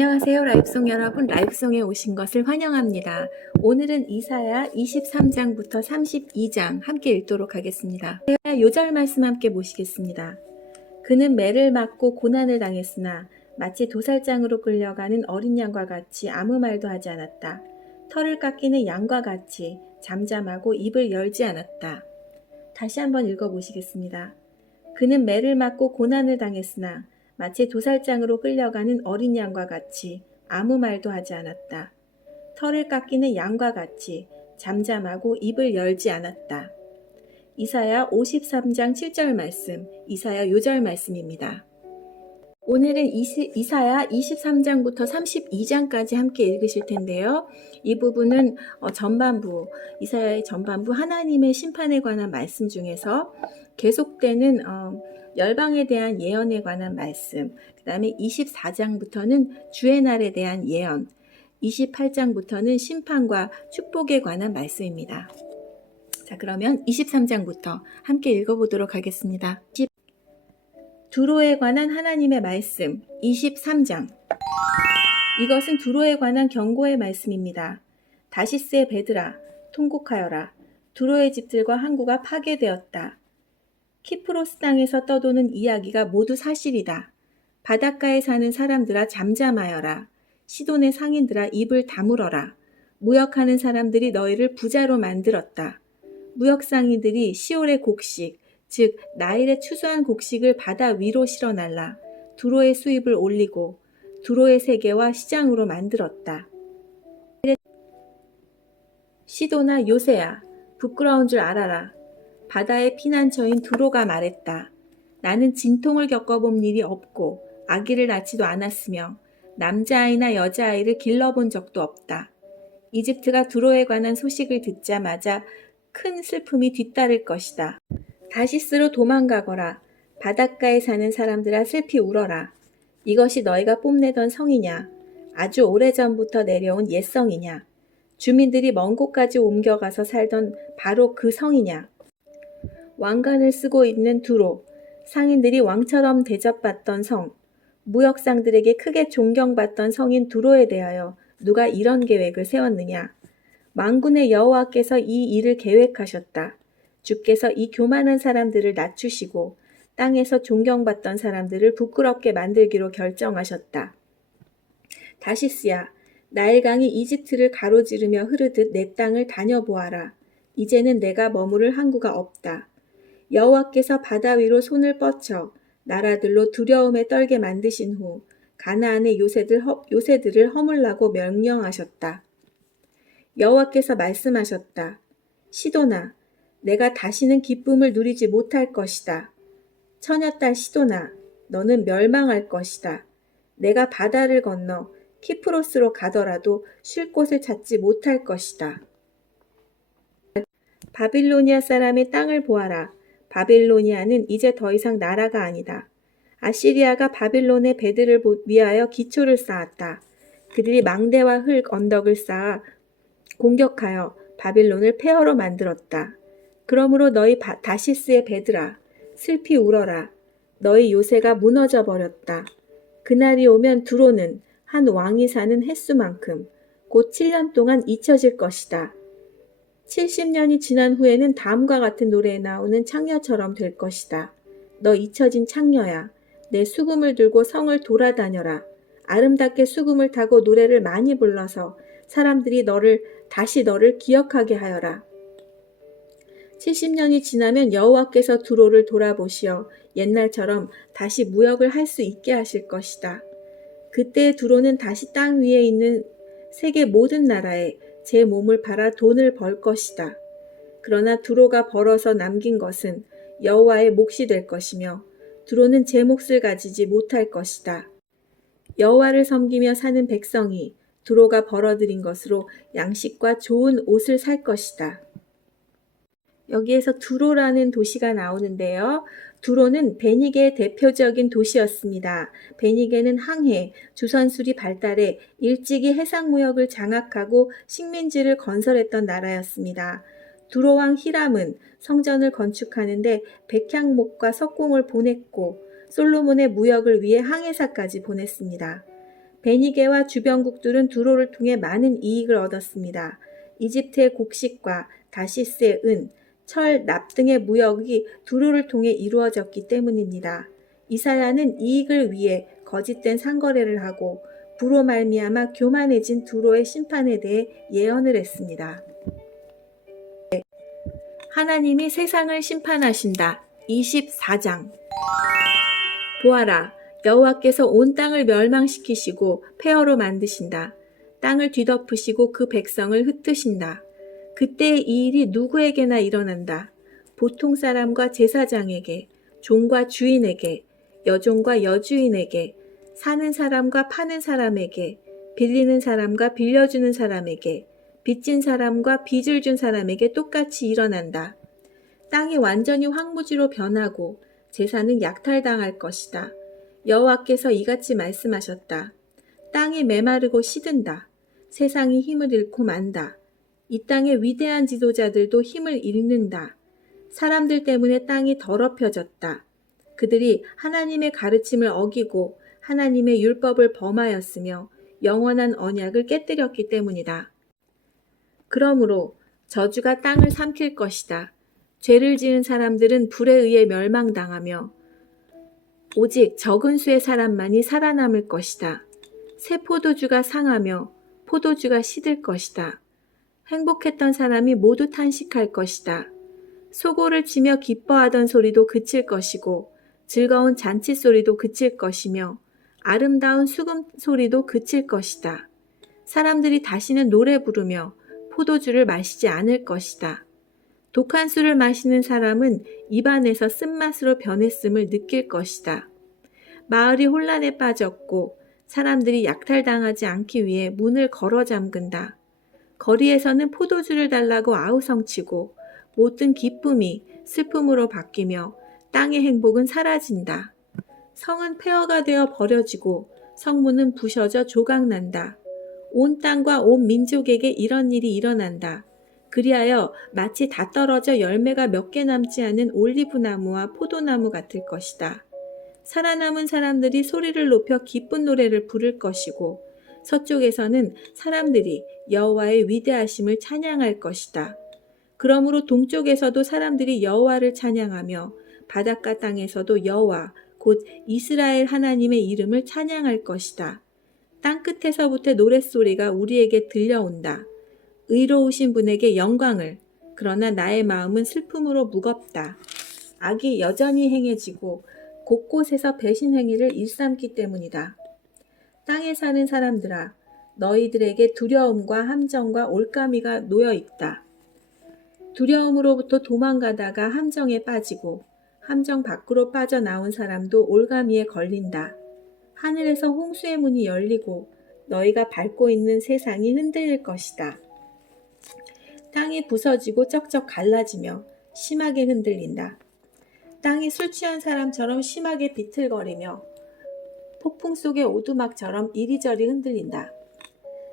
안녕하세요. 라이브송 여러분, 라이브송에 오신 것을 환영합니다. 오늘은 이사야 23장부터 32장 함께 읽도록 하겠습니다. 요절 말씀 함께 보시겠습니다. 그는 매를 맞고 고난을 당했으나 마치 도살장으로 끌려가는 어린 양과 같이 아무 말도 하지 않았다. 털을 깎이는 양과 같이 잠잠하고 입을 열지 않았다. 다시 한번 읽어보시겠습니다. 그는 매를 맞고 고난을 당했으나 마치 도살장으로 끌려가는 어린 양과 같이 아무 말도 하지 않았다. 털을 깎이는 양과 같이 잠잠하고 입을 열지 않았다. 이사야 53장 7절 말씀, 이사야 요절 말씀입니다. 오늘은 이사야 23장부터 32장까지 함께 읽으실 텐데요. 이 부분은 전반부, 이사야의 전반부 하나님의 심판에 관한 말씀 중에서 계속되는 열방에 대한 예언에 관한 말씀, 그 다음에 24장부터는 주의 날에 대한 예언, 28장부터는 심판과 축복에 관한 말씀입니다. 자, 그러면 23장부터 함께 읽어보도록 하겠습니다. 두로에 관한 하나님의 말씀 23장. 이것은 두로에 관한 경고의 말씀입니다. 다시스의 배들아 통곡하여라. 두로의 집들과 항구가 파괴되었다. 키프로스 땅에서 떠도는 이야기가 모두 사실이다. 바닷가에 사는 사람들아 잠잠하여라. 시돈의 상인들아 입을 다물어라. 무역하는 사람들이 너희를 부자로 만들었다. 무역상인들이 시올의 곡식, 즉 나일의 추수한 곡식을 바다 위로 실어날라 두로의 수입을 올리고 두로의 세계와 시장으로 만들었다. 시도나 요새야, 부끄러운 줄 알아라. 바다의 피난처인 두로가 말했다. 나는 진통을 겪어본 일이 없고 아기를 낳지도 않았으며 남자아이나 여자아이를 길러본 적도 없다. 이집트가 두로에 관한 소식을 듣자마자 큰 슬픔이 뒤따를 것이다. 다시스로 도망가거라. 바닷가에 사는 사람들아 슬피 울어라. 이것이 너희가 뽐내던 성이냐? 아주 오래전부터 내려온 옛성이냐? 주민들이 먼 곳까지 옮겨가서 살던 바로 그 성이냐? 왕관을 쓰고 있는 두로, 상인들이 왕처럼 대접받던 성, 무역상들에게 크게 존경받던 성인 두로에 대하여 누가 이런 계획을 세웠느냐? 만군의 여호와께서 이 일을 계획하셨다. 주께서 이 교만한 사람들을 낮추시고 땅에서 존경받던 사람들을 부끄럽게 만들기로 결정하셨다. 다시스야, 나일강이 이집트를 가로지르며 흐르듯 내 땅을 다녀보아라. 이제는 내가 머무를 항구가 없다. 여호와께서 바다 위로 손을 뻗쳐 나라들로 두려움에 떨게 만드신 후 가나안의 요새들을 허물라고 명령하셨다. 여호와께서 말씀하셨다. 시도나, 내가 다시는 기쁨을 누리지 못할 것이다. 처녀딸 시도나, 너는 멸망할 것이다. 내가 바다를 건너 키프로스로 가더라도 쉴 곳을 찾지 못할 것이다. 바빌로니아 사람의 땅을 보아라. 바빌로니아는 이제 더 이상 나라가 아니다. 아시리아가 바빌론의 배들을 위하여 기초를 쌓았다. 그들이 망대와 흙 언덕을 쌓아 공격하여 바빌론을 폐허로 만들었다. 그러므로 너희 다시스의 배들아 슬피 울어라. 너희 요새가 무너져 버렸다. 그날이 오면 두로는 한 왕이 사는 횟수만큼 곧 7년 동안 잊혀질 것이다. 70년이 지난 후에는 다음과 같은 노래에 나오는 창녀처럼 될 것이다. 너 잊혀진 창녀야. 내 수금을 들고 성을 돌아다녀라. 아름답게 수금을 타고 노래를 많이 불러서 사람들이 다시 너를 기억하게 하여라. 70년이 지나면 여호와께서 두로를 돌아보시어 옛날처럼 다시 무역을 할 수 있게 하실 것이다. 그때 두로는 다시 땅 위에 있는 세계 모든 나라에 제 몸을 팔아 돈을 벌 것이다. 그러나 두로가 벌어서 남긴 것은 여호와의 몫이 될 것이며 두로는 제 몫을 가지지 못할 것이다. 여호와를 섬기며 사는 백성이 두로가 벌어들인 것으로 양식과 좋은 옷을 살 것이다. 여기에서 두로라는 도시가 나오는데요. 두로는 베니게의 대표적인 도시였습니다. 베니게는 항해, 주선술이 발달해 일찍이 해상무역을 장악하고 식민지를 건설했던 나라였습니다. 두로왕 히람은 성전을 건축하는데 백향목과 석공을 보냈고 솔로몬의 무역을 위해 항해사까지 보냈습니다. 베니게와 주변국들은 두로를 통해 많은 이익을 얻었습니다. 이집트의 곡식과 다시스의 은, 철, 납 등의 무역이 두로를 통해 이루어졌기 때문입니다. 이사야는 이익을 위해 거짓된 상거래를 하고 부로 말미암아 교만해진 두로의 심판에 대해 예언을 했습니다. 하나님이 세상을 심판하신다. 24장. 보아라, 여호와께서 온 땅을 멸망시키시고 폐허로 만드신다. 땅을 뒤덮으시고 그 백성을 흩으신다. 그때의 이 일이 누구에게나 일어난다. 보통 사람과 제사장에게, 종과 주인에게, 여종과 여주인에게, 사는 사람과 파는 사람에게, 빌리는 사람과 빌려주는 사람에게, 빚진 사람과 빚을 준 사람에게 똑같이 일어난다. 땅이 완전히 황무지로 변하고 제사는 약탈당할 것이다. 여호와께서 이같이 말씀하셨다. 땅이 메마르고 시든다. 세상이 힘을 잃고 만다. 이 땅의 위대한 지도자들도 힘을 잃는다. 사람들 때문에 땅이 더럽혀졌다. 그들이 하나님의 가르침을 어기고 하나님의 율법을 범하였으며 영원한 언약을 깨뜨렸기 때문이다. 그러므로 저주가 땅을 삼킬 것이다. 죄를 지은 사람들은 불에 의해 멸망당하며 오직 적은 수의 사람만이 살아남을 것이다. 새 포도주가 상하며 포도주가 시들 것이다. 행복했던 사람이 모두 탄식할 것이다. 소고를 치며 기뻐하던 소리도 그칠 것이고 즐거운 잔치 소리도 그칠 것이며 아름다운 수금 소리도 그칠 것이다. 사람들이 다시는 노래 부르며 포도주를 마시지 않을 것이다. 독한 술을 마시는 사람은 입안에서 쓴맛으로 변했음을 느낄 것이다. 마을이 혼란에 빠졌고 사람들이 약탈당하지 않기 위해 문을 걸어 잠근다. 거리에서는 포도주를 달라고 아우성치고 모든 기쁨이 슬픔으로 바뀌며 땅의 행복은 사라진다. 성은 폐허가 되어 버려지고 성문은 부셔져 조각난다. 온 땅과 온 민족에게 이런 일이 일어난다. 그리하여 마치 다 떨어져 열매가 몇 개 남지 않은 올리브나무와 포도나무 같을 것이다. 살아남은 사람들이 소리를 높여 기쁜 노래를 부를 것이고 서쪽에서는 사람들이 여호와의 위대하심을 찬양할 것이다. 그러므로 동쪽에서도 사람들이 여호와를 찬양하며 바닷가 땅에서도 여호와 곧 이스라엘 하나님의 이름을 찬양할 것이다. 땅끝에서부터 노랫소리가 우리에게 들려온다. 의로우신 분에게 영광을, 그러나 나의 마음은 슬픔으로 무겁다. 악이 여전히 행해지고 곳곳에서 배신 행위를 일삼기 때문이다. 땅에 사는 사람들아, 너희들에게 두려움과 함정과 올가미가 놓여 있다. 두려움으로부터 도망가다가 함정에 빠지고 함정 밖으로 빠져나온 사람도 올가미에 걸린다. 하늘에서 홍수의 문이 열리고 너희가 밟고 있는 세상이 흔들릴 것이다. 땅이 부서지고 쩍쩍 갈라지며 심하게 흔들린다. 땅이 술 취한 사람처럼 심하게 비틀거리며 폭풍 속의 오두막처럼 이리저리 흔들린다.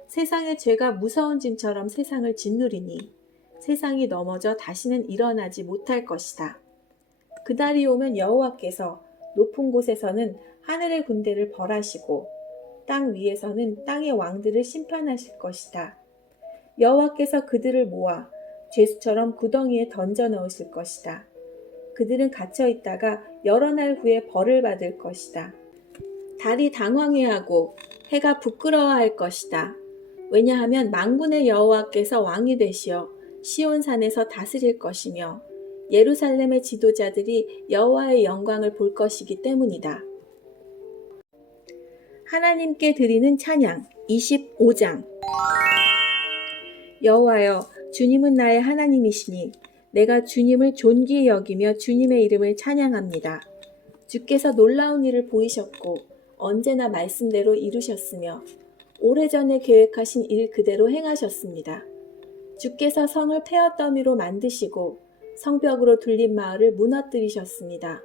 세상의 죄가 무서운 짐처럼 세상을 짓누리니 세상이 넘어져 다시는 일어나지 못할 것이다. 그날이 오면 여호와께서 높은 곳에서는 하늘의 군대를 벌하시고 땅 위에서는 땅의 왕들을 심판하실 것이다. 여호와께서 그들을 모아 죄수처럼 구덩이에 던져 넣으실 것이다. 그들은 갇혀 있다가 여러 날 후에 벌을 받을 것이다. 달이 당황해하고 해가 부끄러워할 것이다. 왜냐하면 만군의 여호와께서 왕이 되시어 시온산에서 다스릴 것이며 예루살렘의 지도자들이 여호와의 영광을 볼 것이기 때문이다. 하나님께 드리는 찬양 25장. 여호와여, 주님은 나의 하나님이시니 내가 주님을 존귀히 여기며 주님의 이름을 찬양합니다. 주께서 놀라운 일을 보이셨고 언제나 말씀대로 이루셨으며 오래전에 계획하신 일 그대로 행하셨습니다. 주께서 성을 폐허더미로 만드시고 성벽으로 둘린 마을을 무너뜨리셨습니다.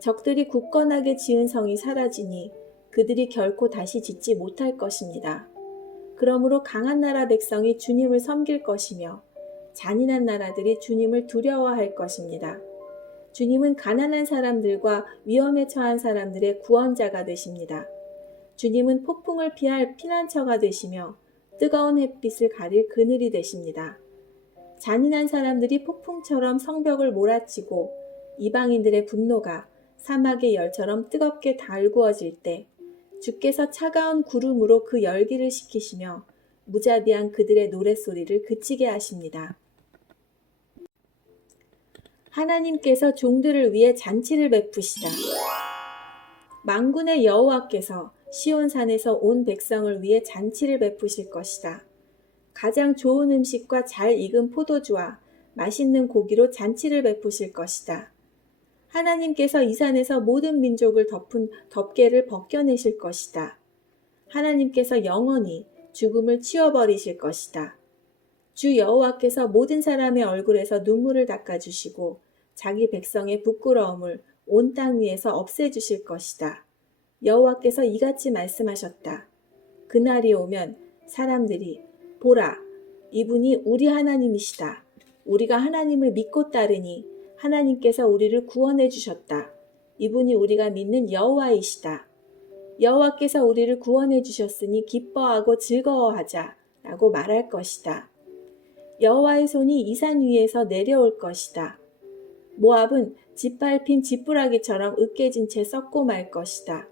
적들이 굳건하게 지은 성이 사라지니 그들이 결코 다시 짓지 못할 것입니다. 그러므로 강한 나라 백성이 주님을 섬길 것이며 잔인한 나라들이 주님을 두려워할 것입니다. 주님은 가난한 사람들과 위험에 처한 사람들의 구원자가 되십니다. 주님은 폭풍을 피할 피난처가 되시며 뜨거운 햇빛을 가릴 그늘이 되십니다. 잔인한 사람들이 폭풍처럼 성벽을 몰아치고 이방인들의 분노가 사막의 열처럼 뜨겁게 달구어질 때 주께서 차가운 구름으로 그 열기를 식히시며 무자비한 그들의 노랫소리를 그치게 하십니다. 하나님께서 종들을 위해 잔치를 베푸시다. 만군의 여호와께서 시온산에서 온 백성을 위해 잔치를 베푸실 것이다. 가장 좋은 음식과 잘 익은 포도주와 맛있는 고기로 잔치를 베푸실 것이다. 하나님께서 이 산에서 모든 민족을 덮은 덮개를 벗겨내실 것이다. 하나님께서 영원히 죽음을 치워버리실 것이다. 주 여호와께서 모든 사람의 얼굴에서 눈물을 닦아주시고 자기 백성의 부끄러움을 온 땅 위에서 없애주실 것이다. 여호와께서 이같이 말씀하셨다. 그날이 오면 사람들이 보라, 이분이 우리 하나님이시다. 우리가 하나님을 믿고 따르니 하나님께서 우리를 구원해 주셨다. 이분이 우리가 믿는 여호와이시다. 여호와께서 우리를 구원해 주셨으니 기뻐하고 즐거워하자 라고 말할 것이다. 여호와의 손이 이 산 위에서 내려올 것이다. 모압은 짓밟힌 지푸라기처럼 으깨진 채 썩고 말 것이다.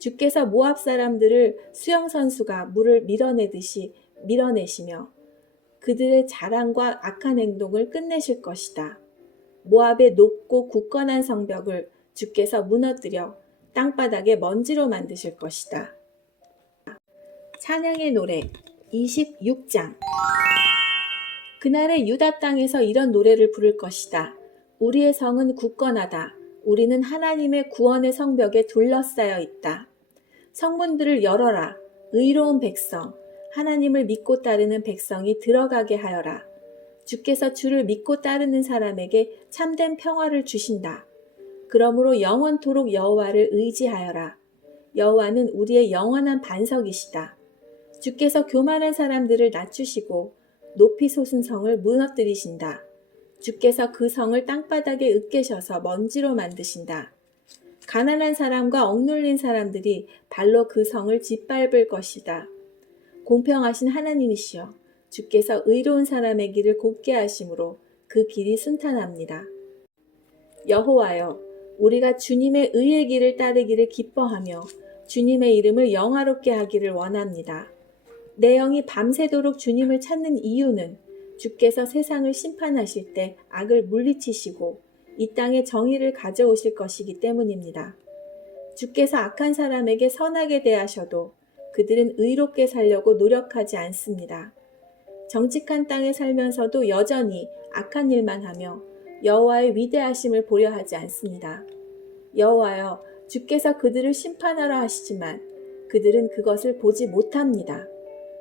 주께서 모압 사람들을 수영선수가 물을 밀어내듯이 밀어내시며 그들의 자랑과 악한 행동을 끝내실 것이다. 모압의 높고 굳건한 성벽을 주께서 무너뜨려 땅바닥에 먼지로 만드실 것이다. 찬양의 노래 26장. 그날의 유다 땅에서 이런 노래를 부를 것이다. 우리의 성은 굳건하다. 우리는 하나님의 구원의 성벽에 둘러싸여 있다. 성문들을 열어라. 의로운 백성, 하나님을 믿고 따르는 백성이 들어가게 하여라. 주께서 주를 믿고 따르는 사람에게 참된 평화를 주신다. 그러므로 영원토록 여호와를 의지하여라. 여호와는 우리의 영원한 반석이시다. 주께서 교만한 사람들을 낮추시고 높이 솟은 성을 무너뜨리신다. 주께서 그 성을 땅바닥에 으깨셔서 먼지로 만드신다. 가난한 사람과 억눌린 사람들이 발로 그 성을 짓밟을 것이다. 공평하신 하나님이시여, 주께서 의로운 사람의 길을 곧게 하심으로 그 길이 순탄합니다. 여호와여, 우리가 주님의 의의 길을 따르기를 기뻐하며 주님의 이름을 영화롭게 하기를 원합니다. 내 영이 밤새도록 주님을 찾는 이유는 주께서 세상을 심판하실 때 악을 물리치시고 이 땅에 정의를 가져오실 것이기 때문입니다. 주께서 악한 사람에게 선하게 대하셔도 그들은 의롭게 살려고 노력하지 않습니다. 정직한 땅에 살면서도 여전히 악한 일만 하며 여호와의 위대하심을 보려 하지 않습니다. 여호와여, 주께서 그들을 심판하러 하시지만 그들은 그것을 보지 못합니다.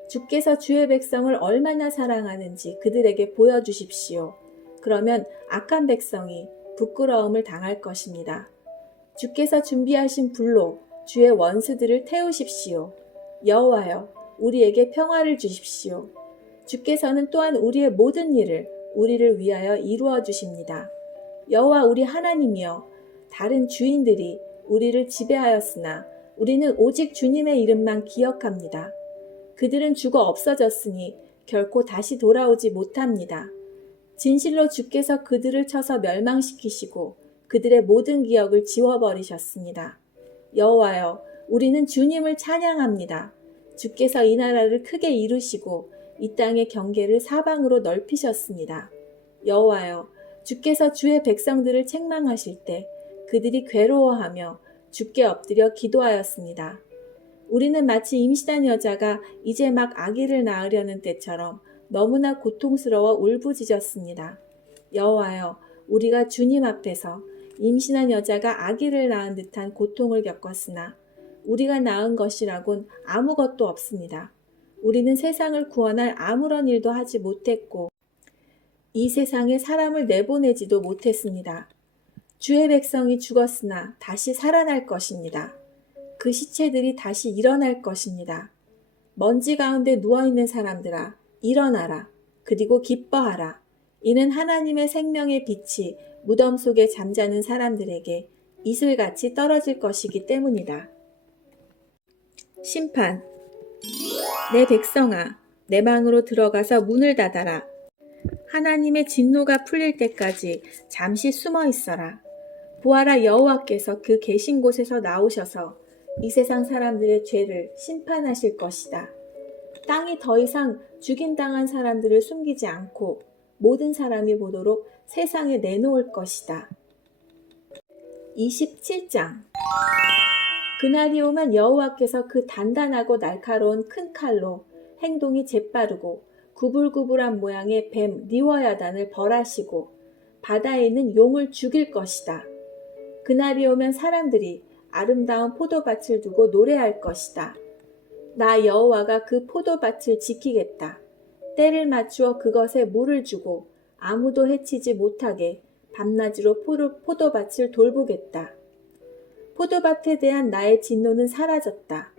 주께서 주의 백성을 얼마나 사랑하는지 그들에게 보여주십시오. 그러면 악한 백성이 부끄러움을 당할 것입니다. 주께서 준비하신 불로 주의 원수들을 태우십시오. 여호와여, 우리에게 평화를 주십시오. 주께서는 또한 우리의 모든 일을 우리를 위하여 이루어 주십니다. 여호와 우리 하나님이여, 다른 주인들이 우리를 지배하였으나 우리는 오직 주님의 이름만 기억합니다. 그들은 죽어 없어졌으니 결코 다시 돌아오지 못합니다. 진실로 주께서 그들을 쳐서 멸망시키시고 그들의 모든 기억을 지워버리셨습니다. 여호와여, 우리는 주님을 찬양합니다. 주께서 이 나라를 크게 이루시고 이 땅의 경계를 사방으로 넓히셨습니다. 여호와여, 주께서 주의 백성들을 책망하실 때 그들이 괴로워하며 주께 엎드려 기도하였습니다. 우리는 마치 임신한 여자가 이제 막 아기를 낳으려는 때처럼 너무나 고통스러워 울부짖었습니다. 여호와여, 우리가 주님 앞에서 임신한 여자가 아기를 낳은 듯한 고통을 겪었으나 우리가 낳은 것이라곤 아무것도 없습니다. 우리는 세상을 구원할 아무런 일도 하지 못했고 이 세상에 사람을 내보내지도 못했습니다. 주의 백성이 죽었으나 다시 살아날 것입니다. 그 시체들이 다시 일어날 것입니다. 먼지 가운데 누워있는 사람들아, 일어나라. 그리고 기뻐하라. 이는 하나님의 생명의 빛이 무덤 속에 잠자는 사람들에게 이슬같이 떨어질 것이기 때문이다. 심판. 내 백성아, 내 방으로 들어가서 문을 닫아라. 하나님의 진노가 풀릴 때까지 잠시 숨어 있어라. 보아라, 여호와께서 그 계신 곳에서 나오셔서 이 세상 사람들의 죄를 심판하실 것이다. 땅이 더 이상 죽임당한 사람들을 숨기지 않고 모든 사람이 보도록 세상에 내놓을 것이다. 27장. 그날이 오면 여호와께서 그 단단하고 날카로운 큰 칼로 행동이 재빠르고 구불구불한 모양의 뱀 리워야단을 벌하시고 바다에 있는 용을 죽일 것이다. 그날이 오면 사람들이 아름다운 포도밭을 두고 노래할 것이다. 나 여호와가 그 포도밭을 지키겠다. 때를 맞추어 그것에 물을 주고 아무도 해치지 못하게 밤낮으로 포도밭을 돌보겠다. 포도밭에 대한 나의 진노는 사라졌다.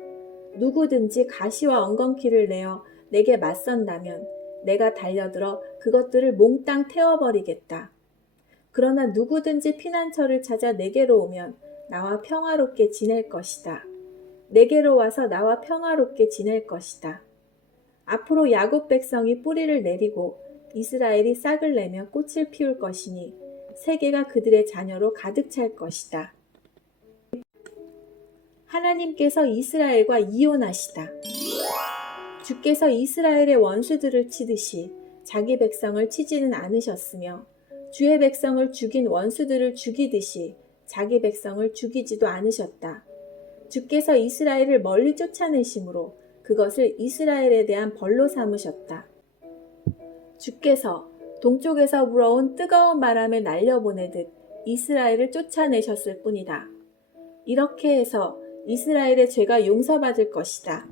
누구든지 가시와 엉겅퀴를 내어 내게 맞선다면 내가 달려들어 그것들을 몽땅 태워버리겠다. 그러나 누구든지 피난처를 찾아 내게로 오면 나와 평화롭게 지낼 것이다. 내게로 와서 나와 평화롭게 지낼 것이다. 앞으로 야곱 백성이 뿌리를 내리고 이스라엘이 싹을 내며 꽃을 피울 것이니 세계가 그들의 자녀로 가득 찰 것이다. 하나님께서 이스라엘과 이혼하시다. 주께서 이스라엘의 원수들을 치듯이 자기 백성을 치지는 않으셨으며 주의 백성을 죽인 원수들을 죽이듯이 자기 백성을 죽이지도 않으셨다. 주께서 이스라엘을 멀리 쫓아내심으로 그것을 이스라엘에 대한 벌로 삼으셨다. 주께서 동쪽에서 불어온 뜨거운 바람에 날려보내듯 이스라엘을 쫓아내셨을 뿐이다. 이렇게 해서 이스라엘의 죄가 용서받을 것이다.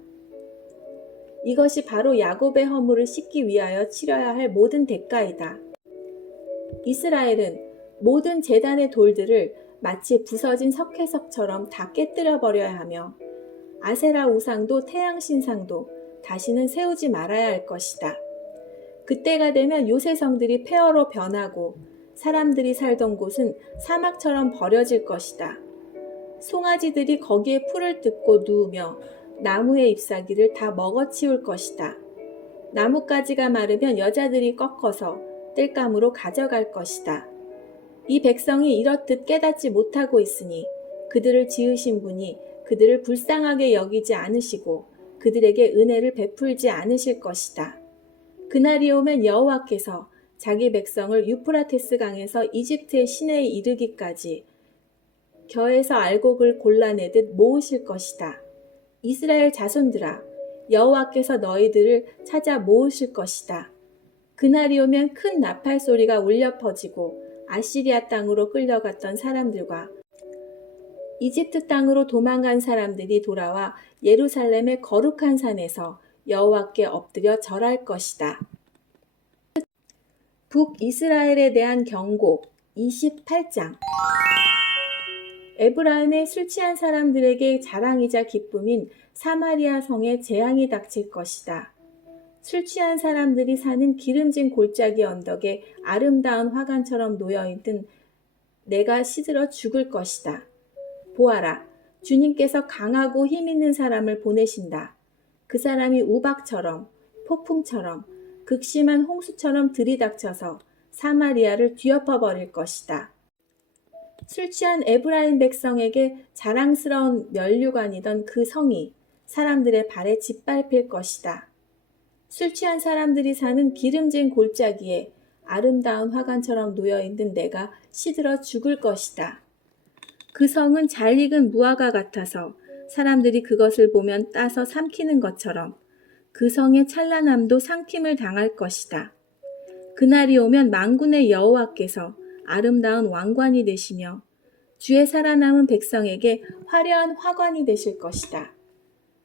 이것이 바로 야곱의 허물을 씻기 위하여 치러야 할 모든 대가이다. 이스라엘은 모든 제단의 돌들을 마치 부서진 석회석처럼 다 깨뜨려 버려야 하며 아세라 우상도 태양 신상도 다시는 세우지 말아야 할 것이다. 그때가 되면 요새성들이 폐허로 변하고 사람들이 살던 곳은 사막처럼 버려질 것이다. 송아지들이 거기에 풀을 뜯고 누우며 나무의 잎사귀를 다 먹어치울 것이다. 나뭇가지가 마르면 여자들이 꺾어서 땔감으로 가져갈 것이다. 이 백성이 이렇듯 깨닫지 못하고 있으니 그들을 지으신 분이 그들을 불쌍하게 여기지 않으시고 그들에게 은혜를 베풀지 않으실 것이다. 그날이 오면 여호와께서 자기 백성을 유프라테스 강에서 이집트의 시내에 이르기까지 겨에서 알곡을 골라내듯 모으실 것이다. 이스라엘 자손들아, 여호와께서 너희들을 찾아 모으실 것이다. 그날이 오면 큰 나팔 소리가 울려 퍼지고 아시리아 땅으로 끌려갔던 사람들과 이집트 땅으로 도망간 사람들이 돌아와 예루살렘의 거룩한 산에서 여호와께 엎드려 절할 것이다. 북이스라엘에 대한 경고 28장. 에브라임의 술 취한 사람들에게 자랑이자 기쁨인 사마리아 성에 재앙이 닥칠 것이다. 술 취한 사람들이 사는 기름진 골짜기 언덕에 아름다운 화관처럼 놓여있는 내가 시들어 죽을 것이다. 보아라, 주님께서 강하고 힘있는 사람을 보내신다. 그 사람이 우박처럼, 폭풍처럼, 극심한 홍수처럼 들이닥쳐서 사마리아를 뒤엎어버릴 것이다. 술 취한 에브라임 백성에게 자랑스러운 면류관이던 그 성이 사람들의 발에 짓밟힐 것이다. 술 취한 사람들이 사는 기름진 골짜기에 아름다운 화관처럼 놓여있는 내가 시들어 죽을 것이다. 그 성은 잘 익은 무화과 같아서 사람들이 그것을 보면 따서 삼키는 것처럼 그 성의 찬란함도 삼킴을 당할 것이다. 그날이 오면 만군의 여호와께서 아름다운 왕관이 되시며 주의 살아남은 백성에게 화려한 화관이 되실 것이다.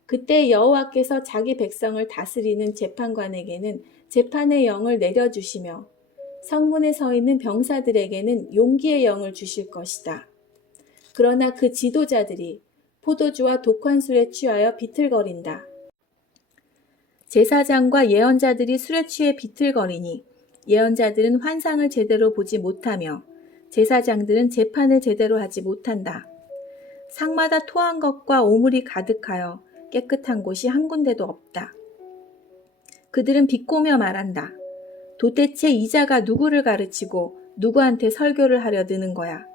그때 여호와께서 자기 백성을 다스리는 재판관에게는 재판의 영을 내려주시며 성문에 서 있는 병사들에게는 용기의 영을 주실 것이다. 그러나 그 지도자들이 포도주와 독환술에 취하여 비틀거린다. 제사장과 예언자들이 술에 취해 비틀거리니 예언자들은 환상을 제대로 보지 못하며 제사장들은 재판을 제대로 하지 못한다. 상마다 토한 것과 오물이 가득하여 깨끗한 곳이 한 군데도 없다. 그들은 비꼬며 말한다. 도대체 이자가 누구를 가르치고 누구한테 설교를 하려 드는 거야.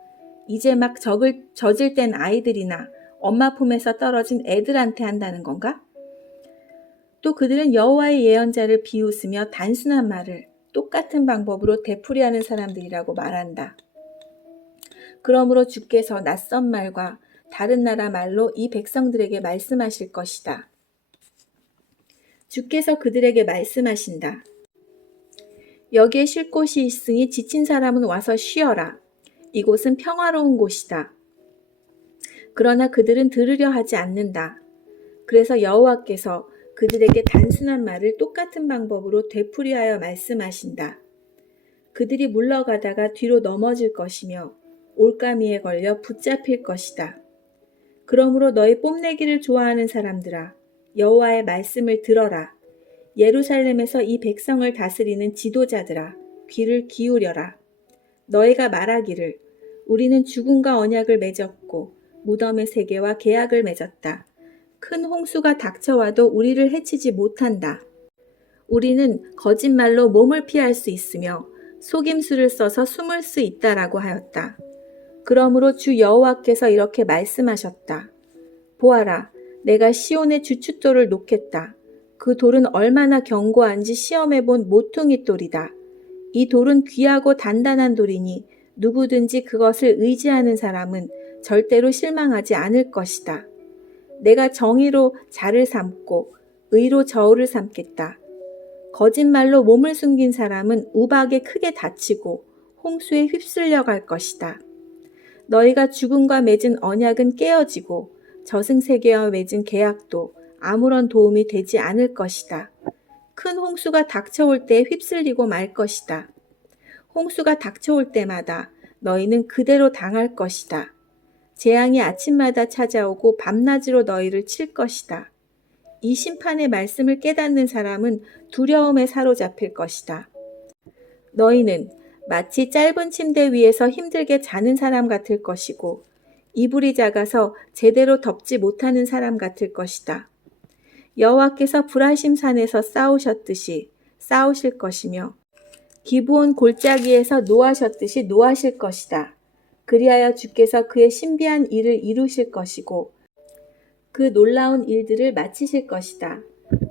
이제 막 젖을 땐 아이들이나 엄마 품에서 떨어진 애들한테 한다는 건가? 또 그들은 여호와의 예언자를 비웃으며 단순한 말을 똑같은 방법으로 되풀이하는 사람들이라고 말한다. 그러므로 주께서 낯선 말과 다른 나라 말로 이 백성들에게 말씀하실 것이다. 주께서 그들에게 말씀하신다. 여기에 쉴 곳이 있으니 지친 사람은 와서 쉬어라. 이곳은 평화로운 곳이다. 그러나 그들은 들으려 하지 않는다. 그래서 여호와께서 그들에게 단순한 말을 똑같은 방법으로 되풀이하여 말씀하신다. 그들이 물러가다가 뒤로 넘어질 것이며 올가미에 걸려 붙잡힐 것이다. 그러므로 너희 뽐내기를 좋아하는 사람들아, 여호와의 말씀을 들어라. 예루살렘에서 이 백성을 다스리는 지도자들아, 귀를 기울여라. 너희가 말하기를 우리는 죽음과 언약을 맺었고 무덤의 세계와 계약을 맺었다. 큰 홍수가 닥쳐와도 우리를 해치지 못한다. 우리는 거짓말로 몸을 피할 수 있으며 속임수를 써서 숨을 수 있다라고 하였다. 그러므로 주 여호와께서 이렇게 말씀하셨다. 보아라, 내가 시온의 주춧돌을 놓겠다. 그 돌은 얼마나 견고한지 시험해본 모퉁이 돌이다. 이 돌은 귀하고 단단한 돌이니 누구든지 그것을 의지하는 사람은 절대로 실망하지 않을 것이다. 내가 정의로 자를 삼고 의로 저울을 삼겠다. 거짓말로 몸을 숨긴 사람은 우박에 크게 다치고 홍수에 휩쓸려 갈 것이다. 너희가 죽음과 맺은 언약은 깨어지고 저승세계와 맺은 계약도 아무런 도움이 되지 않을 것이다. 큰 홍수가 닥쳐올 때 휩쓸리고 말 것이다. 홍수가 닥쳐올 때마다 너희는 그대로 당할 것이다. 재앙이 아침마다 찾아오고 밤낮으로 너희를 칠 것이다. 이 심판의 말씀을 깨닫는 사람은 두려움에 사로잡힐 것이다. 너희는 마치 짧은 침대 위에서 힘들게 자는 사람 같을 것이고 이불이 작아서 제대로 덮지 못하는 사람 같을 것이다. 여호와께서 브라심 산에서 싸우셨듯이 싸우실 것이며 기브온 골짜기에서 노하셨듯이 노하실 것이다. 그리하여 주께서 그의 신비한 일을 이루실 것이고 그 놀라운 일들을 마치실 것이다.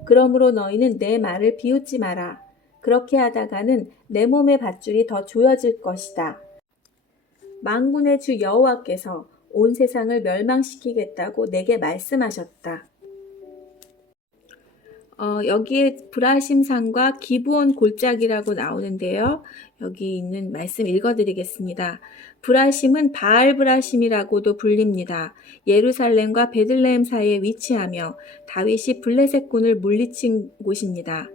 그러므로 너희는 내 말을 비웃지 마라. 그렇게 하다가는 내 몸의 밧줄이 더 조여질 것이다. 만군의 주 여호와께서 온 세상을 멸망시키겠다고 내게 말씀하셨다. 여기에 브라심산과 기브온 골짜기라고 나오는데요. 여기 있는 말씀 읽어드리겠습니다. 브라심은 바알 브라심이라고도 불립니다. 예루살렘과 베들레헴 사이에 위치하며 다윗이 블레셋군을 물리친 곳입니다.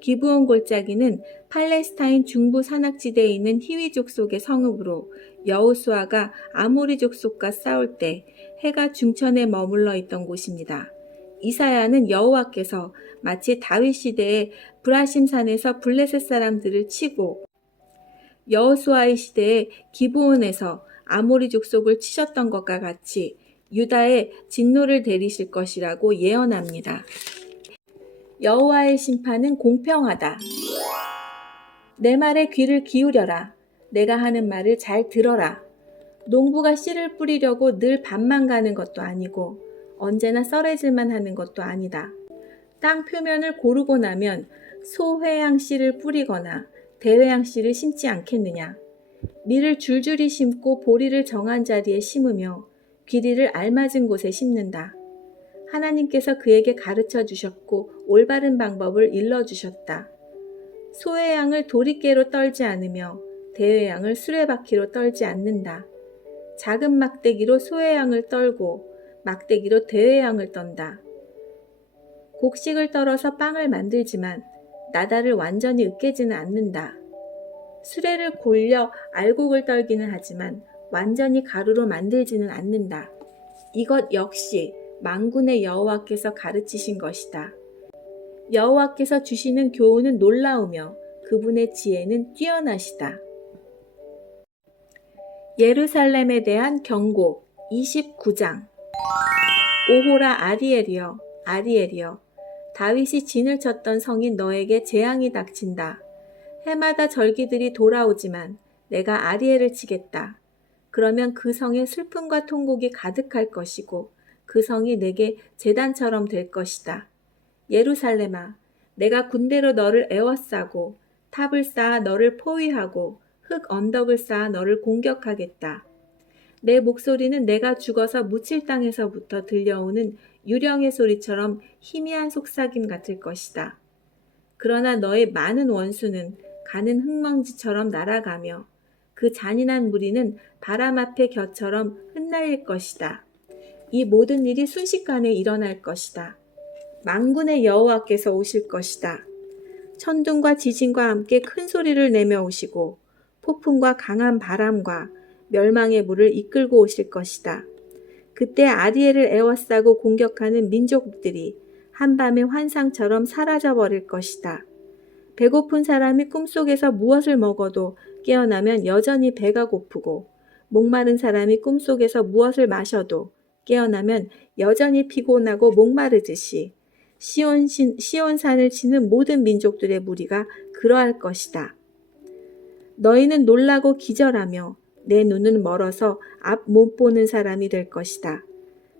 기브온 골짜기는 팔레스타인 중부 산악지대에 있는 히위족 속의 성읍으로 여호수아가 아모리족 속과 싸울 때 해가 중천에 머물러 있던 곳입니다. 이사야는 여호와께서 마치 다윗 시대에 브라심산에서 블레셋 사람들을 치고 여호수아의 시대에 기브온에서 아모리 족속을 치셨던 것과 같이 유다에 진노를 내리실 것이라고 예언합니다. 여호와의 심판은 공평하다. 내 말에 귀를 기울여라. 내가 하는 말을 잘 들어라. 농부가 씨를 뿌리려고 늘 밭만 가는 것도 아니고 언제나 썰해질만 하는 것도 아니다. 땅 표면을 고르고 나면 소회양 씨를 뿌리거나 대회양 씨를 심지 않겠느냐. 밀을 줄줄이 심고 보리를 정한 자리에 심으며 귀리를 알맞은 곳에 심는다. 하나님께서 그에게 가르쳐 주셨고 올바른 방법을 일러주셨다. 소회양을 도리깨로 떨지 않으며 대회양을 수레바퀴로 떨지 않는다. 작은 막대기로 소회양을 떨고 막대기로 대회양을 떤다. 곡식을 떨어서 빵을 만들지만 나달을 완전히 으깨지는 않는다. 수레를 골려 알곡을 떨기는 하지만 완전히 가루로 만들지는 않는다. 이것 역시 만군의 여호와께서 가르치신 것이다. 여호와께서 주시는 교훈은 놀라우며 그분의 지혜는 뛰어나시다. 예루살렘에 대한 경고 29장. 오호라 아리엘이여, 아리엘이여, 다윗이 진을 쳤던 성인 너에게 재앙이 닥친다. 해마다 절기들이 돌아오지만 내가 아리엘을 치겠다. 그러면 그 성에 슬픔과 통곡이 가득할 것이고 그 성이 내게 제단처럼 될 것이다. 예루살렘아, 내가 군대로 너를 에워싸고 탑을 쌓아 너를 포위하고 흙 언덕을 쌓아 너를 공격하겠다. 내 목소리는 내가 죽어서 묻힐 땅에서부터 들려오는 유령의 소리처럼 희미한 속삭임 같을 것이다. 그러나 너의 많은 원수는 가는 흙먼지처럼 날아가며 그 잔인한 무리는 바람 앞의 겨처럼 흩날릴 것이다. 이 모든 일이 순식간에 일어날 것이다. 만군의 여호와께서 오실 것이다. 천둥과 지진과 함께 큰 소리를 내며 오시고 폭풍과 강한 바람과 멸망의 물을 이끌고 오실 것이다. 그때 아리엘을 에워싸고 공격하는 민족들이 한밤의 환상처럼 사라져버릴 것이다. 배고픈 사람이 꿈속에서 무엇을 먹어도 깨어나면 여전히 배가 고프고 목마른 사람이 꿈속에서 무엇을 마셔도 깨어나면 여전히 피곤하고 목마르듯이 시온산을 치는 모든 민족들의 무리가 그러할 것이다. 너희는 놀라고 기절하며 내 눈은 멀어서 앞 못 보는 사람이 될 것이다.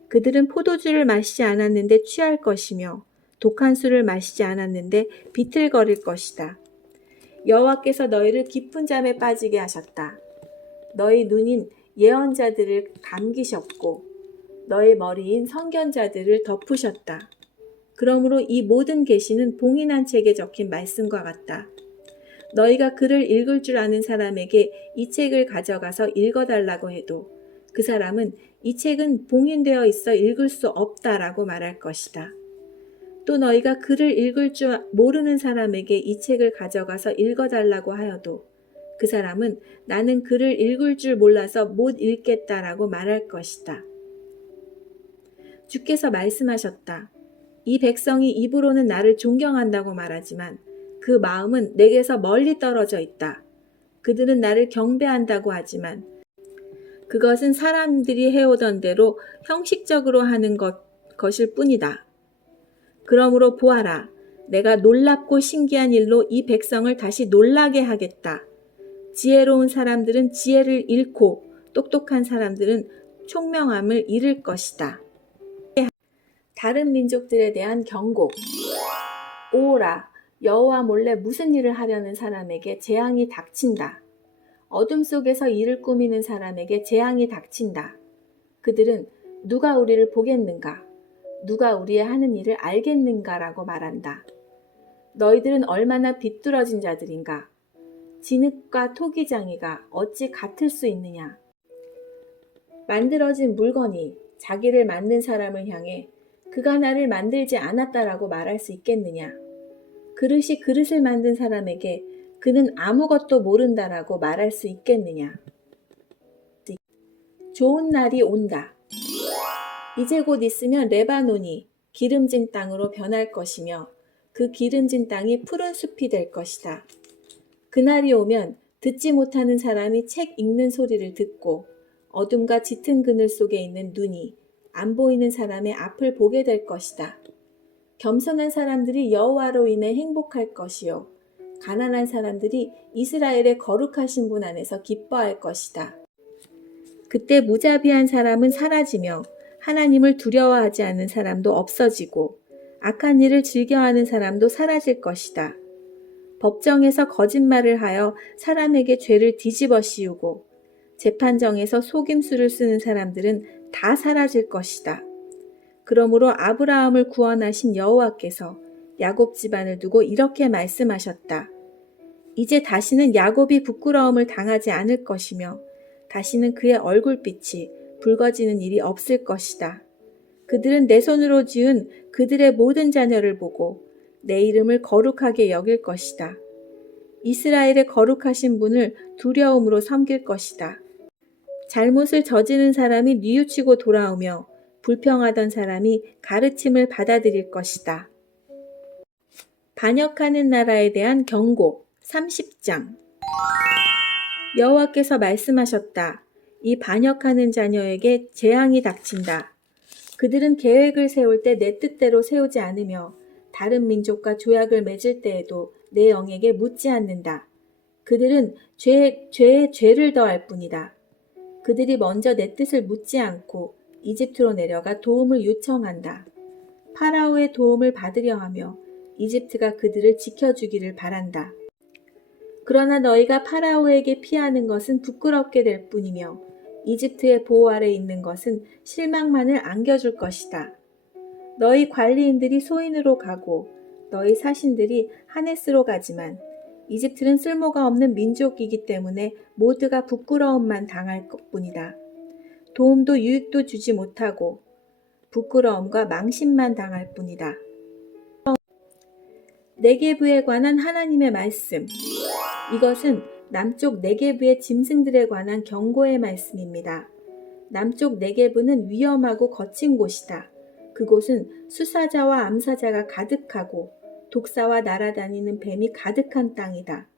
그들은 포도주를 마시지 않았는데 취할 것이며 독한 술을 마시지 않았는데 비틀거릴 것이다. 여호와께서 너희를 깊은 잠에 빠지게 하셨다. 너희 눈인 예언자들을 감기셨고 너희 머리인 선견자들을 덮으셨다. 그러므로 이 모든 계시는 봉인한 책에 적힌 말씀과 같다. 너희가 글을 읽을 줄 아는 사람에게 이 책을 가져가서 읽어달라고 해도 그 사람은 이 책은 봉인되어 있어 읽을 수 없다라고 말할 것이다. 또 너희가 글을 읽을 줄 모르는 사람에게 이 책을 가져가서 읽어달라고 하여도 그 사람은 나는 글을 읽을 줄 몰라서 못 읽겠다라고 말할 것이다. 주께서 말씀하셨다. 이 백성이 입으로는 나를 존경한다고 말하지만 그 마음은 내게서 멀리 떨어져 있다. 그들은 나를 경배한다고 하지만 그것은 사람들이 해오던 대로 형식적으로 하는 것일 뿐이다. 그러므로 보아라. 내가 놀랍고 신기한 일로 이 백성을 다시 놀라게 하겠다. 지혜로운 사람들은 지혜를 잃고 똑똑한 사람들은 총명함을 잃을 것이다. 다른 민족들에 대한 경고. 오라, 여호와 몰래 무슨 일을 하려는 사람에게 재앙이 닥친다. 어둠 속에서 일을 꾸미는 사람에게 재앙이 닥친다. 그들은 누가 우리를 보겠는가? 누가 우리의 하는 일을 알겠는가라고 말한다. 너희들은 얼마나 비뚤어진 자들인가? 진흙과 토기장이가 어찌 같을 수 있느냐? 만들어진 물건이 자기를 만든 사람을 향해 그가 나를 만들지 않았다라고 말할 수 있겠느냐? 그릇이 그릇을 만든 사람에게 그는 아무것도 모른다라고 말할 수 있겠느냐? 좋은 날이 온다. 이제 곧 있으면 레바논이 기름진 땅으로 변할 것이며 그 기름진 땅이 푸른 숲이 될 것이다. 그날이 오면 듣지 못하는 사람이 책 읽는 소리를 듣고 어둠과 짙은 그늘 속에 있는 눈이 안 보이는 사람의 앞을 보게 될 것이다. 겸손한 사람들이 여호와로 인해 행복할 것이요 가난한 사람들이 이스라엘의 거룩하신 분 안에서 기뻐할 것이다. 그때 무자비한 사람은 사라지며 하나님을 두려워하지 않는 사람도 없어지고 악한 일을 즐겨하는 사람도 사라질 것이다. 법정에서 거짓말을 하여 사람에게 죄를 뒤집어 씌우고 재판정에서 속임수를 쓰는 사람들은 다 사라질 것이다. 그러므로 아브라함을 구원하신 여호와께서 야곱 집안을 두고 이렇게 말씀하셨다. 이제 다시는 야곱이 부끄러움을 당하지 않을 것이며 다시는 그의 얼굴빛이 붉어지는 일이 없을 것이다. 그들은 내 손으로 지은 그들의 모든 자녀를 보고 내 이름을 거룩하게 여길 것이다. 이스라엘의 거룩하신 분을 두려움으로 섬길 것이다. 잘못을 저지른 사람이 뉘우치고 돌아오며 불평하던 사람이 가르침을 받아들일 것이다. 반역하는 나라에 대한 경고 30장. 여호와께서 말씀하셨다. 이 반역하는 자녀에게 재앙이 닥친다. 그들은 계획을 세울 때 내 뜻대로 세우지 않으며 다른 민족과 조약을 맺을 때에도 내 영에게 묻지 않는다. 그들은 죄에 죄를 더할 뿐이다. 그들이 먼저 내 뜻을 묻지 않고 이집트로 내려가 도움을 요청한다. 파라오의 도움을 받으려 하며 이집트가 그들을 지켜주기를 바란다. 그러나 너희가 파라오에게 피하는 것은 부끄럽게 될 뿐이며 이집트의 보호 아래 있는 것은 실망만을 안겨줄 것이다. 너희 관리인들이 소인으로 가고 너희 사신들이 하네스로 가지만 이집트는 쓸모가 없는 민족이기 때문에 모두가 부끄러움만 당할 것뿐이다. 도움도 유익도 주지 못하고 부끄러움과 망신만 당할 뿐이다. 네게브에 관한 하나님의 말씀. 이것은 남쪽 네게브의 짐승들에 관한 경고의 말씀입니다. 남쪽 네게브는 위험하고 거친 곳이다. 그곳은 수사자와 암사자가 가득하고 독사와 날아다니는 뱀이 가득한 땅이다.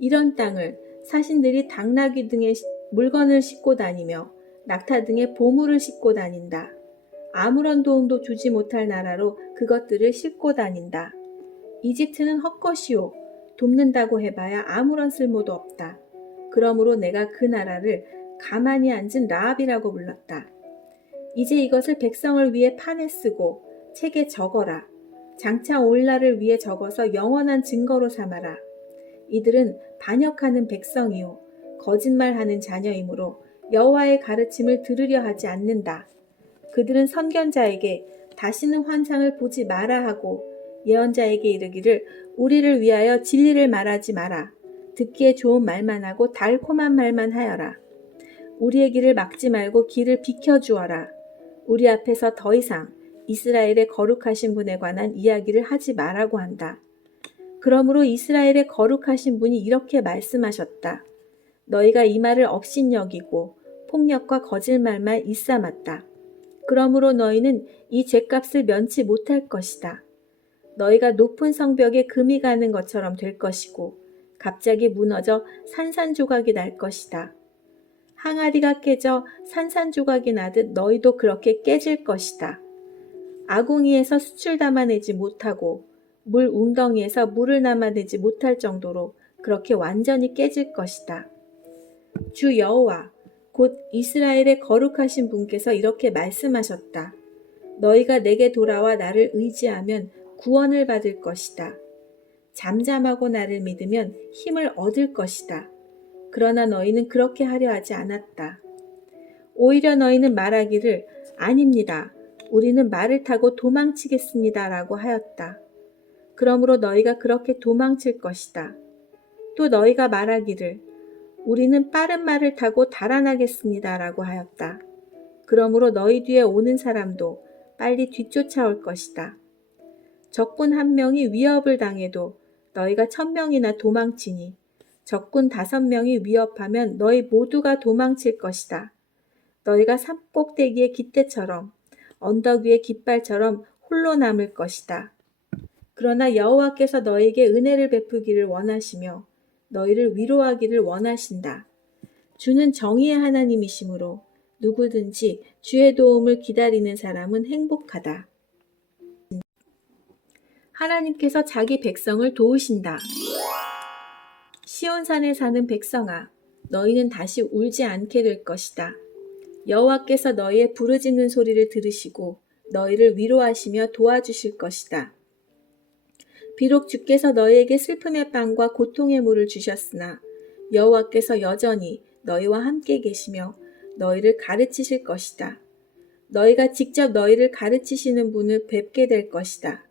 이런 땅을 사신들이 당나귀 등의 물건을 싣고 다니며 낙타 등의 보물을 싣고 다닌다. 아무런 도움도 주지 못할 나라로 그것들을 싣고 다닌다. 이집트는 헛것이요. 돕는다고 해봐야 아무런 쓸모도 없다. 그러므로 내가 그 나라를 가만히 앉은 라합이라고 불렀다. 이제 이것을 백성을 위해 판에 쓰고 책에 적어라. 장차 올 날을 위해 적어서 영원한 증거로 삼아라. 이들은 반역하는 백성이요 거짓말하는 자녀이므로 여호와의 가르침을 들으려 하지 않는다. 그들은 선견자에게 다시는 환상을 보지 마라 하고 예언자에게 이르기를 우리를 위하여 진리를 말하지 마라. 듣기에 좋은 말만 하고 달콤한 말만 하여라. 우리의 길을 막지 말고 길을 비켜주어라. 우리 앞에서 더 이상 이스라엘의 거룩하신 분에 관한 이야기를 하지 말라고 한다. 그러므로 이스라엘의 거룩하신 분이 이렇게 말씀하셨다. 너희가 이 말을 업신여기고 폭력과 거짓말만 일삼았다. 그러므로 너희는 이 죄값을 면치 못할 것이다. 너희가 높은 성벽에 금이 가는 것처럼 될 것이고 갑자기 무너져 산산조각이 날 것이다. 항아리가 깨져 산산조각이 나듯 너희도 그렇게 깨질 것이다. 아궁이에서 숯을 담아내지 못하고 물 웅덩이에서 물을 남아내지 못할 정도로 그렇게 완전히 깨질 것이다. 주 여호와 곧 이스라엘의 거룩하신 분께서 이렇게 말씀하셨다. 너희가 내게 돌아와 나를 의지하면 구원을 받을 것이다. 잠잠하고 나를 믿으면 힘을 얻을 것이다. 그러나 너희는 그렇게 하려 하지 않았다. 오히려 너희는 말하기를 아닙니다. 우리는 말을 타고 도망치겠습니다. 라고 하였다. 그러므로 너희가 그렇게 도망칠 것이다. 또 너희가 말하기를 우리는 빠른 말을 타고 달아나겠습니다. 라고 하였다. 그러므로 너희 뒤에 오는 사람도 빨리 뒤쫓아올 것이다. 적군 한 명이 위협을 당해도 너희가 1000명이나 도망치니 적군 5명이 위협하면 너희 모두가 도망칠 것이다. 너희가 산 꼭대기의 깃대처럼 언덕 위의 깃발처럼 홀로 남을 것이다. 그러나 여호와께서 너희에게 은혜를 베푸기를 원하시며 너희를 위로하기를 원하신다. 주는 정의의 하나님이시므로 누구든지 주의 도움을 기다리는 사람은 행복하다. 하나님께서 자기 백성을 도우신다. 시온산에 사는 백성아, 너희는 다시 울지 않게 될 것이다. 여호와께서 너희의 부르짖는 소리를 들으시고 너희를 위로하시며 도와주실 것이다. 비록 주께서 너희에게 슬픔의 빵과 고통의 물을 주셨으나 여호와께서 여전히 너희와 함께 계시며 너희를 가르치실 것이다. 너희가 직접 너희를 가르치시는 분을 뵙게 될 것이다.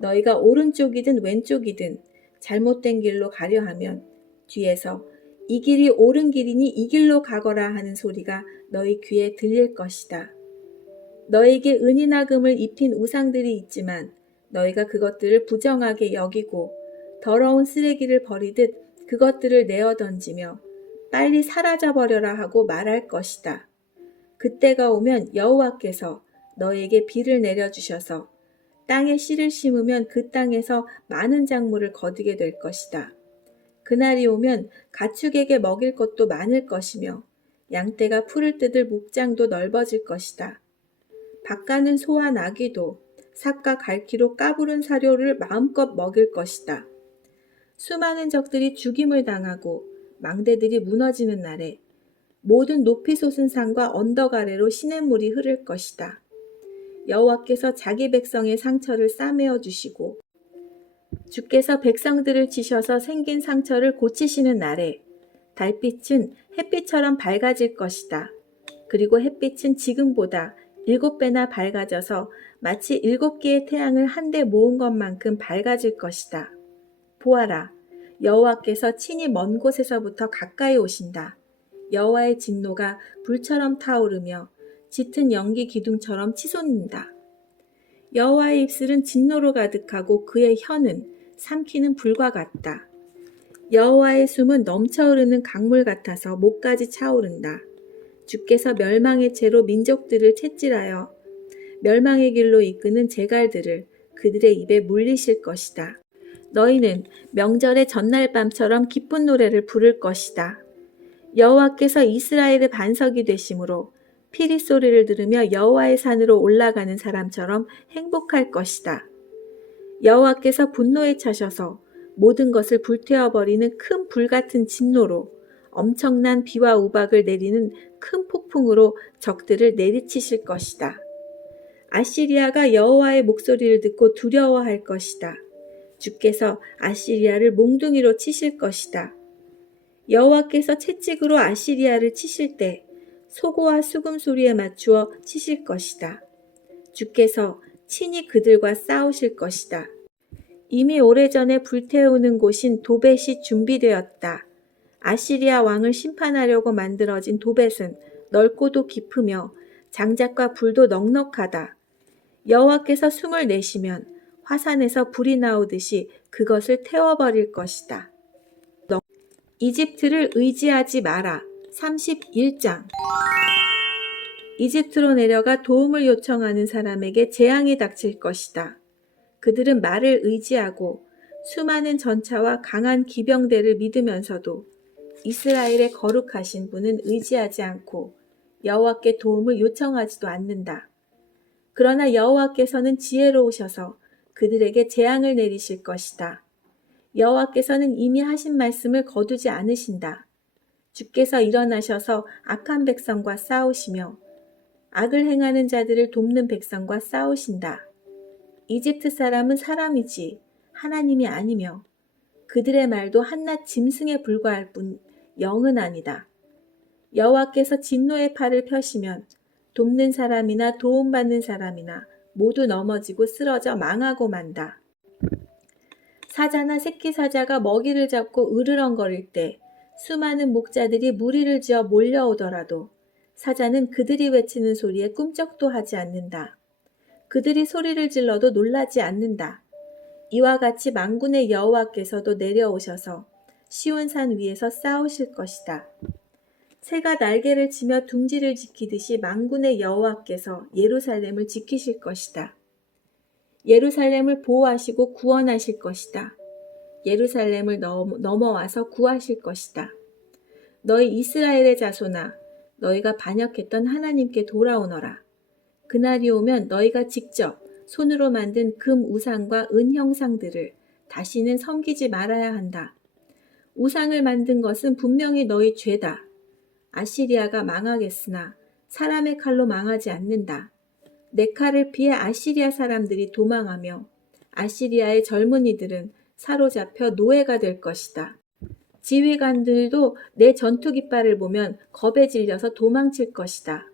너희가 오른쪽이든 왼쪽이든 잘못된 길로 가려 하면 뒤에서 이 길이 옳은 길이니 이 길로 가거라 하는 소리가 너희 귀에 들릴 것이다. 너희에게 은이나 금을 입힌 우상들이 있지만 너희가 그것들을 부정하게 여기고 더러운 쓰레기를 버리듯 그것들을 내어 던지며 빨리 사라져버려라 하고 말할 것이다. 그때가 오면 여호와께서 너희에게 비를 내려주셔서 땅에 씨를 심으면 그 땅에서 많은 작물을 거두게 될 것이다. 그날이 오면 가축에게 먹일 것도 많을 것이며 양떼가 풀을 뜯을 목장도 넓어질 것이다. 밭가는 소와 나귀도 삭과 갈퀴로 까부른 사료를 마음껏 먹일 것이다. 수많은 적들이 죽임을 당하고 망대들이 무너지는 날에 모든 높이 솟은 산과 언덕 아래로 시냇물이 흐를 것이다. 여호와께서 자기 백성의 상처를 싸매어 주시고 주께서 백성들을 치셔서 생긴 상처를 고치시는 날에 달빛은 햇빛처럼 밝아질 것이다. 그리고 햇빛은 지금보다 7배나 밝아져서 마치 7개의 태양을 한데 모은 것만큼 밝아질 것이다. 보아라, 여호와께서 친히 먼 곳에서부터 가까이 오신다. 여호와의 진노가 불처럼 타오르며 짙은 연기 기둥처럼 치솟는다. 여호와의 입술은 진노로 가득하고 그의 혀는 삼키는 불과 같다. 여호와의 숨은 넘쳐 흐르는 강물 같아서 목까지 차오른다. 주께서 멸망의 채로 민족들을 채찍하여 멸망의 길로 이끄는 제갈들을 그들의 입에 물리실 것이다. 너희는 명절의 전날 밤처럼 기쁜 노래를 부를 것이다. 여호와께서 이스라엘의 반석이 되심으로 피리 소리를 들으며 여호와의 산으로 올라가는 사람처럼 행복할 것이다. 여호와께서 분노에 차셔서 모든 것을 불태워버리는 큰 불같은 진노로 엄청난 비와 우박을 내리는 큰 폭풍으로 적들을 내리치실 것이다. 아시리아가 여호와의 목소리를 듣고 두려워할 것이다. 주께서 아시리아를 몽둥이로 치실 것이다. 여호와께서 채찍으로 아시리아를 치실 때 소고와 수금 소리에 맞추어 치실 것이다. 주께서 친히 그들과 싸우실 것이다. 이미 오래전에 불태우는 곳인 도벳이 준비되었다. 아시리아 왕을 심판하려고 만들어진 도벳은 넓고도 깊으며 장작과 불도 넉넉하다. 여호와께서 숨을 내쉬면 화산에서 불이 나오듯이 그것을 태워버릴 것이다. 이집트를 의지하지 마라. 31장. 이집트로 내려가 도움을 요청하는 사람에게 재앙이 닥칠 것이다. 그들은 말을 의지하고 수많은 전차와 강한 기병대를 믿으면서도 이스라엘의 거룩하신 분은 의지하지 않고 여호와께 도움을 요청하지도 않는다. 그러나 여호와께서는 지혜로우셔서 그들에게 재앙을 내리실 것이다. 여호와께서는 이미 하신 말씀을 거두지 않으신다. 주께서 일어나셔서 악한 백성과 싸우시며 악을 행하는 자들을 돕는 백성과 싸우신다. 이집트 사람은 사람이지 하나님이 아니며 그들의 말도 한낱 짐승에 불과할 뿐 영은 아니다. 여호와께서 진노의 팔을 펴시면 돕는 사람이나 도움받는 사람이나 모두 넘어지고 쓰러져 망하고 만다. 사자나 새끼 사자가 먹이를 잡고 으르렁거릴 때 수많은 목자들이 무리를 지어 몰려오더라도 사자는 그들이 외치는 소리에 꿈쩍도 하지 않는다. 그들이 소리를 질러도 놀라지 않는다. 이와 같이 만군의 여호와께서도 내려오셔서 시온산 위에서 싸우실 것이다. 새가 날개를 치며 둥지를 지키듯이 만군의 여호와께서 예루살렘을 지키실 것이다. 예루살렘을 보호하시고 구원하실 것이다. 예루살렘을 넘어와서 구하실 것이다. 너희 이스라엘의 자손아, 너희가 반역했던 하나님께 돌아오너라. 그날이 오면 너희가 직접 손으로 만든 금 우상과 은 형상들을 다시는 섬기지 말아야 한다. 우상을 만든 것은 분명히 너희 죄다. 아시리아가 망하겠으나 사람의 칼로 망하지 않는다. 내 칼을 피해 아시리아 사람들이 도망하며 아시리아의 젊은이들은 사로잡혀 노예가 될 것이다. 지휘관들도 내 전투 깃발을 보면 겁에 질려서 도망칠 것이다.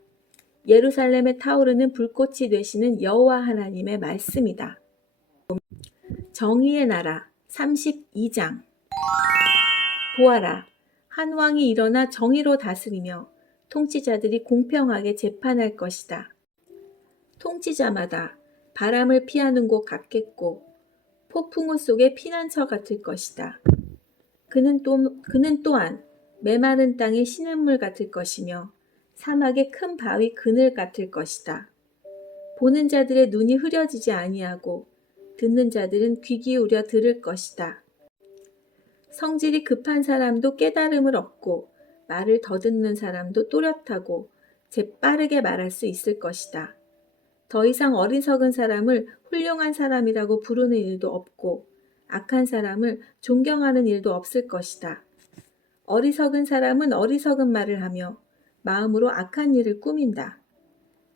예루살렘에 타오르는 불꽃이 되시는 여호와 하나님의 말씀이다. 정의의 나라 32장. 보아라, 한 왕이 일어나 정의로 다스리며 통치자들이 공평하게 재판할 것이다. 통치자마다 바람을 피하는 곳 같겠고 폭풍우 속의 피난처 같을 것이다. 그는 또한 메마른 땅의 시냇물 같을 것이며 사막의 큰 바위 그늘 같을 것이다. 보는 자들의 눈이 흐려지지 아니하고 듣는 자들은 귀 기울여 들을 것이다. 성질이 급한 사람도 깨달음을 얻고 말을 더듬는 사람도 또렷하고 재빠르게 말할 수 있을 것이다. 더 이상 어리석은 사람을 훌륭한 사람이라고 부르는 일도 없고 악한 사람을 존경하는 일도 없을 것이다. 어리석은 사람은 어리석은 말을 하며 마음으로 악한 일을 꾸민다.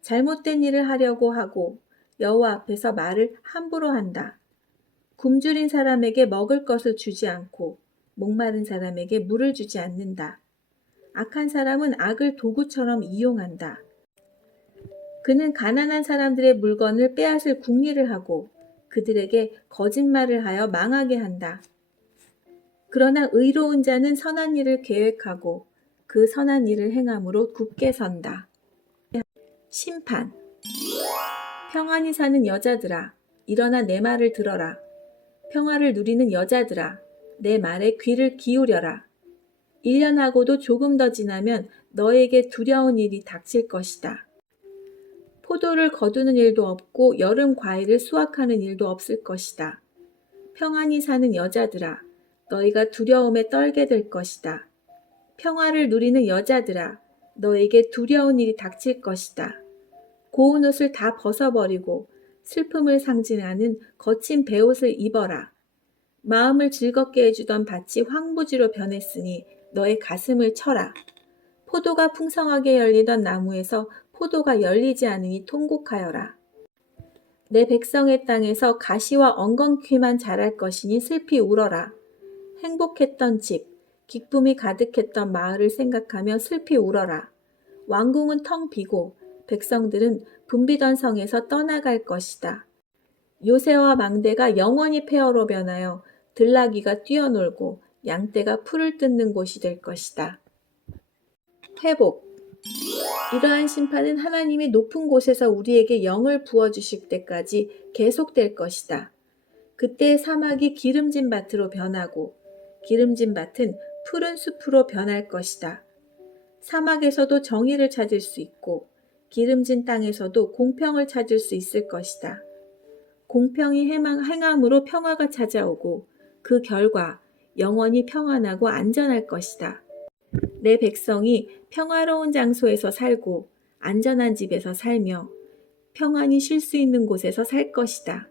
잘못된 일을 하려고 하고 여호와 앞에서 말을 함부로 한다. 굶주린 사람에게 먹을 것을 주지 않고 목마른 사람에게 물을 주지 않는다. 악한 사람은 악을 도구처럼 이용한다. 그는 가난한 사람들의 물건을 빼앗을 궁리를 하고 그들에게 거짓말을 하여 망하게 한다. 그러나 의로운 자는 선한 일을 계획하고 그 선한 일을 행함으로 굳게 선다. 심판. 평안히 사는 여자들아, 일어나 내 말을 들어라. 평화를 누리는 여자들아, 내 말에 귀를 기울여라. 1년하고도 조금 더 지나면 너에게 두려운 일이 닥칠 것이다. 포도를 거두는 일도 없고 여름 과일을 수확하는 일도 없을 것이다. 평안히 사는 여자들아, 너희가 두려움에 떨게 될 것이다. 평화를 누리는 여자들아, 너에게 두려운 일이 닥칠 것이다. 고운 옷을 다 벗어버리고 슬픔을 상징하는 거친 베옷을 입어라. 마음을 즐겁게 해주던 밭이 황무지로 변했으니 너의 가슴을 쳐라. 포도가 풍성하게 열리던 나무에서 포도가 열리지 않으니 통곡하여라. 내 백성의 땅에서 가시와 엉겅퀴만 자랄 것이니 슬피 울어라. 행복했던 집, 기쁨이 가득했던 마을을 생각하며 슬피 울어라. 왕궁은 텅 비고 백성들은 붐비던 성에서 떠나갈 것이다. 요새와 망대가 영원히 폐허로 변하여 들나귀가 뛰어놀고 양떼가 풀을 뜯는 곳이 될 것이다. 회복. 이러한 심판은 하나님이 높은 곳에서 우리에게 영을 부어주실 때까지 계속될 것이다. 그때 사막이 기름진 밭으로 변하고 기름진 밭은 푸른 숲으로 변할 것이다. 사막에서도 정의를 찾을 수 있고 기름진 땅에서도 공평을 찾을 수 있을 것이다. 공평이 행함으로 평화가 찾아오고 그 결과 영원히 평안하고 안전할 것이다. 내 백성이 평화로운 장소에서 살고 안전한 집에서 살며 평안히 쉴 수 있는 곳에서 살 것이다.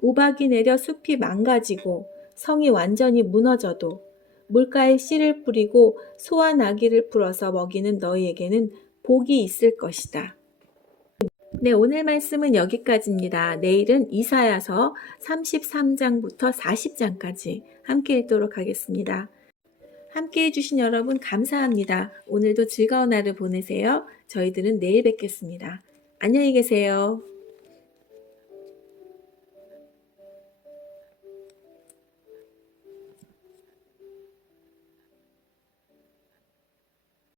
우박이 내려 숲이 망가지고 성이 완전히 무너져도 물가에 씨를 뿌리고 소와 나귀를 풀어서 먹이는 너희에게는 복이 있을 것이다. 네, 오늘 말씀은 여기까지입니다. 내일은 이사야서 33장부터 40장까지 함께 읽도록 하겠습니다. 함께 해주신 여러분 감사합니다. 오늘도 즐거운 하루 보내세요. 저희들은 내일 뵙겠습니다. 안녕히 계세요.